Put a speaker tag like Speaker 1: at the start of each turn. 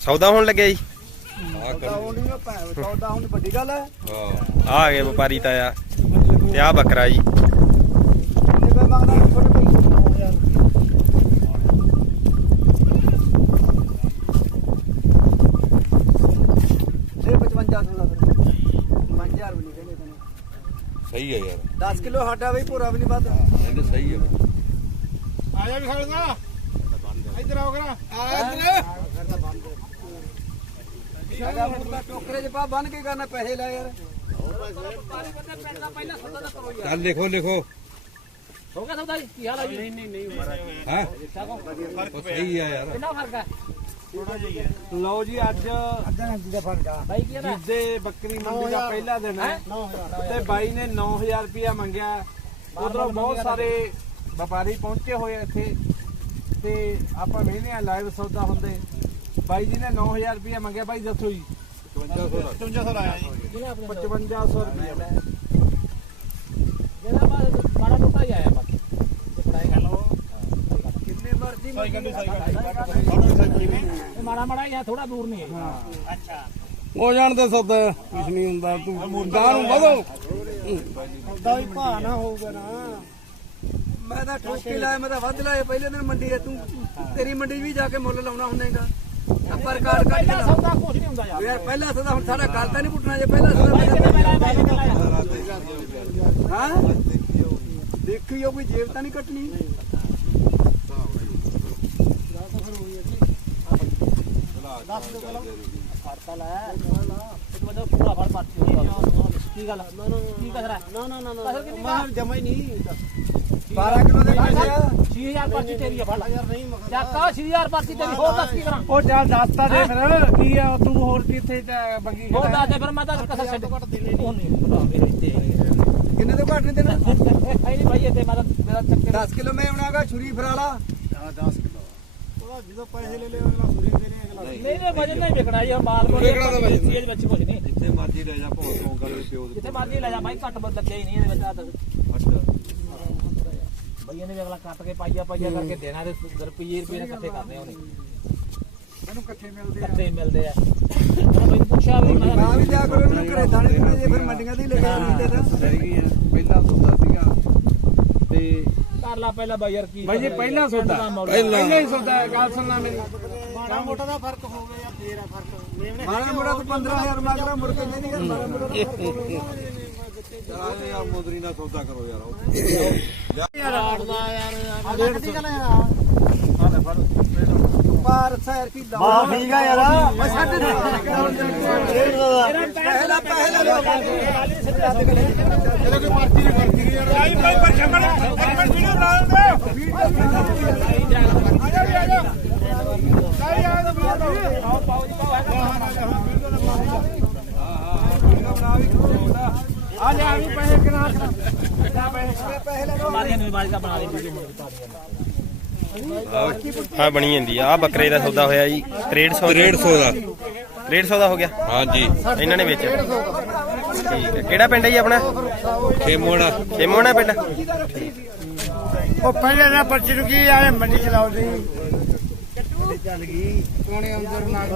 Speaker 1: ਸੌਦਾ ਹੋਣ ਲੱਗਿਆ ਜੀ।
Speaker 2: ਸੌਦਾ ਹੋਣੀ ਵੱਡੀ ਗੱਲ ਹੈ।
Speaker 1: ਆ ਆ ਗਏ ਵਪਾਰੀ ਤਾਇਆ ਤੇ ਆ ਬੱਕਰਾ ਜੀ।
Speaker 2: ਕਿੰਨੇ ਪੈ ਮੰਗਦਾ ਛੋਟੇ ਭਾਈ 9000 ਇਹ 55 ਦਾ ਫਿਰ 5000 ਵੀ ਨਹੀਂ ਕਹਿੰਦੇ ਤੈਨੂੰ।
Speaker 3: ਸਹੀ ਹੈ ਯਾਰ।
Speaker 2: 10 ਕਿਲੋ ਸਾਡਾ ਵੀ ਪੂਰਾ ਵੀ ਨਹੀਂ ਵੱਧ।
Speaker 3: ਕਹਿੰਦੇ ਸਹੀ ਹੈ।
Speaker 4: ਆਇਆ ਵੀ ਖੜਦਾ ਇੱਧਰ ਆਓ ਕਰਾ। ਆ ਇੱਧਰ।
Speaker 2: ਸਾਡਾ ਟੋਕਰੇ 'ਚ ਪਾ ਬੰਨ ਕੇ ਕਰਨਾ ਪੈਸੇ ਲੈ ਯਾਰ।
Speaker 3: ਚੱਲ ਲਿਖੋ ਲਿਖੋ
Speaker 5: ਹੋ ਗਿਆ ਸੌਦਾ ਜੀ? ਕੀ ਹਾਲ ਹੈ ਜੀ? ਨਹੀਂ ਨਹੀਂ ਨਹੀਂ
Speaker 3: ਹਾਂ।
Speaker 5: ਫ਼ਰਕ
Speaker 3: ਉਹ ਸਹੀ ਹੈ ਯਾਰ।
Speaker 5: ਕਿੰਨਾ ਫ਼ਰਕ ਹੈ?
Speaker 4: ਲਓ ਜੀ ਅੱਜ
Speaker 2: ਅੱਧਾ ਘੰਟੇ ਦਾ ਫ਼ਰਕ ਆ।
Speaker 5: ਬਾਈ ਕੀ ਇਹਦਾ
Speaker 4: ਜਿੱਦੇ ਬੱਕਰੀ ਮੰਡੀ ਦਾ ਪਹਿਲਾ ਦਿਨ ਹੈ ਤੇ ਬਾਈ ਨੇ 9000 ਰੁਪਇਆ ਮੰਗਿਆ। ਉਧਰੋਂ ਬਹੁਤ ਸਾਰੇ ਵਪਾਰੀ ਪਹੁੰਚੇ ਹੋਏ ਇੱਥੇ। ਤੇ ਆਪਾਂ ਵੇਖਦੇ ਆ ਲਾਈਵ ਸੌਦਾ ਹੁੰਦੇ। ਬਾਈ ਜੀ ਨੇ 9000 ਰੁਪਇਆ ਮੰਗਿਆ ਬਾਈ ਦੱਸੋ ਜੀ। 5500 ਆਇਆ ਜੀ। 5500 ਰੁਪਇਆ।
Speaker 5: ਜਿਹੜਾ ਬਾਅਦ ਮਾੜਾ ਮੋਟਾ ਹੀ ਆਇਆ ਬਾਕੀ।
Speaker 2: ਕਿੰਨੇ ਮਰਜ਼ੀ
Speaker 5: ਇਹ ਮਾੜਾ ਮਾੜਾ ਹੀ ਆ। ਥੋੜਾ ਦੂਰ ਨਹੀਂ ਹੈ।
Speaker 4: ਉਹ ਜਾਣਦੇ ਸੌਦਾ ਕੁਝ ਨਹੀਂ ਹੁੰਦਾ ਤੂੰ ਗਾਂ ਨੂੰ ਵਧੋ।
Speaker 2: ਦਾ ਵੀ ਭਾ ਨਾ ਹੋਊਗਾ ਨਾ। ਮੈਂ ਤਾਂ ਠੋਕ ਲਾਇਆ ਮੈਂ ਤਾਂ ਵੱਧ ਲਾਇਆ। ਪਹਿਲੇ ਦਿਨ ਮੰਡੀ ਹੈ ਤੂੰ ਤੇਰੀ ਮੰਡੀ ਵੀ ਜਾ ਕੇ ਮੁੱਲ ਲਾਉਣਾ ਹੁੰਦਾਗਾ। ਪਰ ਕਾਰਡ ਕੱਢ ਕੇ
Speaker 5: ਪਹਿਲਾ
Speaker 2: ਲਾ
Speaker 5: ਸੌਦਾ ਕੁਝ ਨਹੀਂ ਹੁੰਦਾ ਯਾਰ।
Speaker 2: ਯਾਰ ਪਹਿਲਾ ਸਦਾ ਹੁਣ ਸਾਡਾ ਗੱਲ ਤਾਂ ਨਹੀਂ ਪੁੱਟਣਾ ਜੇ ਪਹਿਲਾ ਸਦਾ ਹਾਂ? ਦੇਖੀ ਉਹ ਕੋਈ ਜੇਬ ਤਾਂ ਨਹੀਂ ਕੱਟਣੀ।
Speaker 5: ਫੜਤਾ ਲੈ ਇੱਕ ਬੰਦਾ ਪੂਰਾ ਫੜ ਪੱਟ ਕੀ ਗੱਲ ਕੀ ਕਸਰਾ ਨਾ ਨਾ ਨਾ ਕਸਰ ਕਿੰਨੀ
Speaker 2: ਮੈਂ ਜਮਾ ਹੀ ਨਹੀਂ 12 ਕਿਲੋ ਦੇ ਪੈਸੇ ਆ
Speaker 5: 6000 ਪਰਚੀ ਤੇਰੀ ਆ ਫੜ ਯਾਰ ਨਹੀਂ ਮਗਾ ਕਾ 6000 ਪਰਚੀ ਤੇਰੀ ਹੋਰ ਦੱਸ ਕੀ ਕਰਾਂ
Speaker 4: ਉਹ ਚੱਲ ਦੱਸਤਾ ਦੇ ਫਿਰ ਕੀ ਆ ਤੂੰ ਹੋਰ ਕਿੱਥੇ ਬੰਗੀ
Speaker 5: ਹੋਰ ਦੱਸ ਦੇ ਫਿਰ ਮੈਂ ਤਾਂ ਕਸਰ ਛੱਡ ਉਹ ਨਹੀਂ ਪਤਾ ਮੇਰੇ ਇੱਥੇ
Speaker 2: ਕਿੰਨੇ ਤੋਂ ਘੱਟ ਨਹੀਂ ਦੇਣਾ
Speaker 5: ਹੈ ਨਹੀਂ ਭਾਈ ਇੱਥੇ ਮੇਰਾ ਮੇਰਾ ਚੱਕਰ
Speaker 2: 10 ਕਿਲੋ ਮੈਂ ਬਣਾਗਾ ਛੁਰੀ ਫਰਾਲਾ
Speaker 5: ਨਹੀਂ ਨਹੀਂ ਵਜਨ ਨਹੀਂ ਵਿਕਣਾ ਜੀ ਮਾਲ ਕੋਲ ਵਿਕਣਾ ਤਾਂ ਵਜਨ ਨਹੀਂ। ਵਿੱਚ ਕੁਝ ਨਹੀਂ।
Speaker 3: ਜਿੱਥੇ ਮਰਜ਼ੀ ਲੈ ਜਾ ਭੌਂ ਤੋਂ ਗੱਲ ਦੇ ਪਿਓ ਦੇ
Speaker 5: ਜਿੱਥੇ ਮਰਜ਼ੀ ਲੈ ਜਾ ਬਾਈ ਘੱਟ ਬਦ ਲੱਗਿਆ ਹੀ ਨਹੀਂ ਇਹਦੇ ਵਿੱਚ ਆ
Speaker 3: ਅੱਛਾ।
Speaker 5: ਬਈਏ ਨੇ ਵੀ ਅਗਲਾ ਕੱਟ ਕੇ ਪਾਈਆ ਪਾਈਆ ਕਰਕੇ ਦੇਣਾ ਤੇ ਰੁਪਈਏ ਰੁਪਈਏ ਇਕੱਠੇ ਕਰਨੇ ਉਹਨੇ।
Speaker 2: ਮੈਨੂੰ ਇਕੱਠੇ ਮਿਲਦੇ ਆ।
Speaker 5: ਇਕੱਠੇ ਮਿਲਦੇ ਆ। ਮੈਂ ਬਈ ਪੁੱਛਿਆ ਵੀ ਮੈਂ
Speaker 2: ਵੀ ਦਿਆ ਕਰੋ ਇਹਨੂੰ ਘਰੇ ਦਾਣੇ ਦੂਣੇ ਜੇ ਫਿਰ ਮੰਡੀਆਂ ਤੇ ਹੀ ਲੈ ਕੇ ਆਉਂਦੇ ਤਾਂ।
Speaker 4: ਸਹੀ ਹੈ ਪਹਿਲਾ ਸੌਦਾ ਸੀਗਾ ਤੇ
Speaker 5: ਕਰ ਲਾ ਪਹਿਲਾਂ ਬਾਈ ਯਾਰ ਕੀ
Speaker 4: ਬਾਈ ਜੀ ਪਹਿਲਾ ਸੌਦਾ। ਪਹਿਲਾ। ਹੀ ਸੌਦਾ ਗੱਲ ਸੁਣਨਾ ਮੇਰੀ।
Speaker 2: ਮਾੜਾ ਮੋਟਾ ਤਾਂ ਤੂੰ 15000 ਮੰਗਦਾ ਮੁੜ ਕੇ ਨਹੀਂ ਯਾਰ ਮਾੜਾ ਮੋਟਾ ਤਾਂ ਫ਼ਰਕ ਹੋਵੇਗਾ
Speaker 3: ਚੱਲ ਯਾਰ ਮੁੰਦਰੀ ਨਾਲ ਸੌਦਾ ਕਰੋ ਯਾਰ ਉਹ
Speaker 2: ਪਰ ਸੈਰ ਕੀ ਲਾ ਵਾਹ ਠੀਕ ਆ ਯਾਰ। ਮੈਂ ਛੱਡ ਦੇ ਪਹਿਲਾ ਪਹਿਲਾ ਲੋਕ
Speaker 4: ਆਈ ਭਾਈ ਪਰ ਛੰਗਣ ਛੰਗਣ ਵੀਡੀਓ ਬਣਾ ਦੇ ਆ। ਜਾ ਆ ਜਾ ਕਾਈ ਆ ਜਾ ਵੀਡੀਓ ਪਾਓ ਜੀ। ਪਾਓ ਆ ਜਾ ਵੀ ਪੈਸੇ ਕਿਨਾ ਜਾ ਪੈਸੇ
Speaker 2: ਪਹਿਲਾ
Speaker 5: ਮਾਰੀਆਂ ਨਹੀਂ ਮਾਰੀ ਦਾ। ਬਣਾ ਦੇ ਵੀਡੀਓ ਮੁੰਡੇ ਪਾ ਦੇ
Speaker 1: ਹਾਂ ਬਣੀ ਜਾਂਦੀ ਆ ਬੱਕਰੇ ਦਾ ਸੌਦਾ ਹੋਇਆ ਜੀ 150
Speaker 3: 150 ਦਾ।
Speaker 1: 150 ਦਾ ਹੋ ਗਿਆ।
Speaker 3: ਹਾਂਜੀ।
Speaker 1: ਇਹਨਾਂ ਨੇ ਵਿੱਚ ਠੀਕ ਹੈ। ਕਿਹੜਾ ਪਿੰਡ ਹੈ ਜੀ ਆਪਣਾ?
Speaker 3: ਖੇਮੋੜਾ
Speaker 1: ਖੇਮੋਣਾ ਪਿੰਡ।
Speaker 2: ਉਹ ਪਹਿਲੇ ਨਾ ਪਰਚੀ ਨੂੰ ਕੀ ਆਏ ਮੰਡੀ ਚਲਾਉ ਦੀ ਚੱਲ ਗਈ। ਕੋਣੇ ਅੰਦਰ ਨਾਲ।